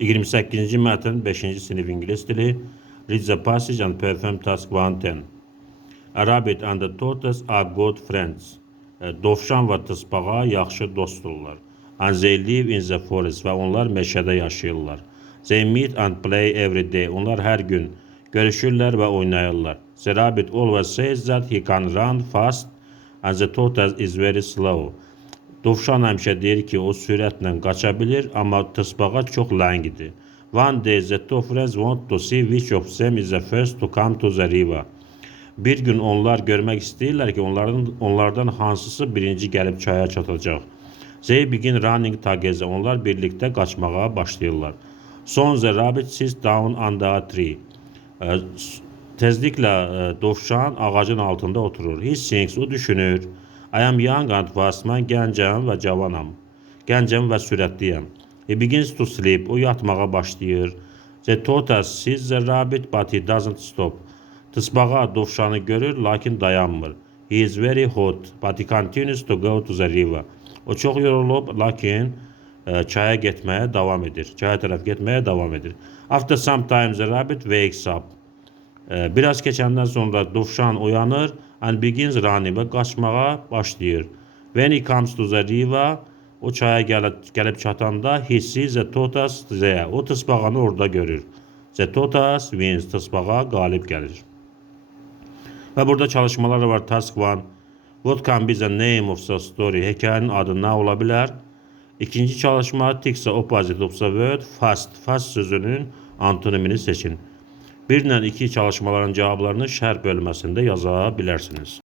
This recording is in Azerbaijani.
28-ci mətn 5-ci sinif ingilis dili. Read the passage and perform task 110. A rabbit and the tortoise are good friends. Dovşan və tısbağa yaxşı dostdurlar. And they live in the forest. Və onlar meşədə yaşayırlar. They meet and play every day. Onlar hər gün görüşürlər və oynayırlar. The rabbit always says that he can run fast and the tortoise is very slow. Dovşan həmişə deyir ki, o sürətlə qaça bilir, amma tısbağa çox ləngidir. One day the two friends want to see which of them is the first to come to the river. Bir gün onlar görmək istəyirlər ki, onlardan hansısı birinci gəlib çaya çatacaq. They begin running together. Onlar birlikdə qaçmağa başlayırlar. Soon the rabbit sits down under a tree. Tezliklə dovşan ağacın altında oturur. He thinks, o düşünür. I am young and fast. Mən gəncəm və cavanam. Gəncəm və sürətliyəm. He begins to sleep. O yatmağa başlayır. The tortoise sees the rabbit but he doesn't stop. Tısbağa dovşanı görür, lakin dayanmır. He is very hot but he continues to go to the river. O çox yorulub, lakin çaya getməyə davam edir. Çaya tərəf getməyə davam edir. After some time the rabbit wakes up. Biraz keçəndən sonra dovşan uyanır and begins running və qaçmağa başlayır. When he comes to the river, o çaya gəlib çatanda he sees the tortoise there. O tısbağanı orada görür. The tortoise wins. Tısbağa qalib gəlir. Və burada çalışmalar var. Task 1. What can be the name of the story? Hekayənin adı nə ola bilər? İkinci çalışma, tick the opposite of the word fast. Fast sözünün antonimini seçin. 1 ilə 2 çalışmaların cavablarını şərh bölməsində yaza bilərsiniz.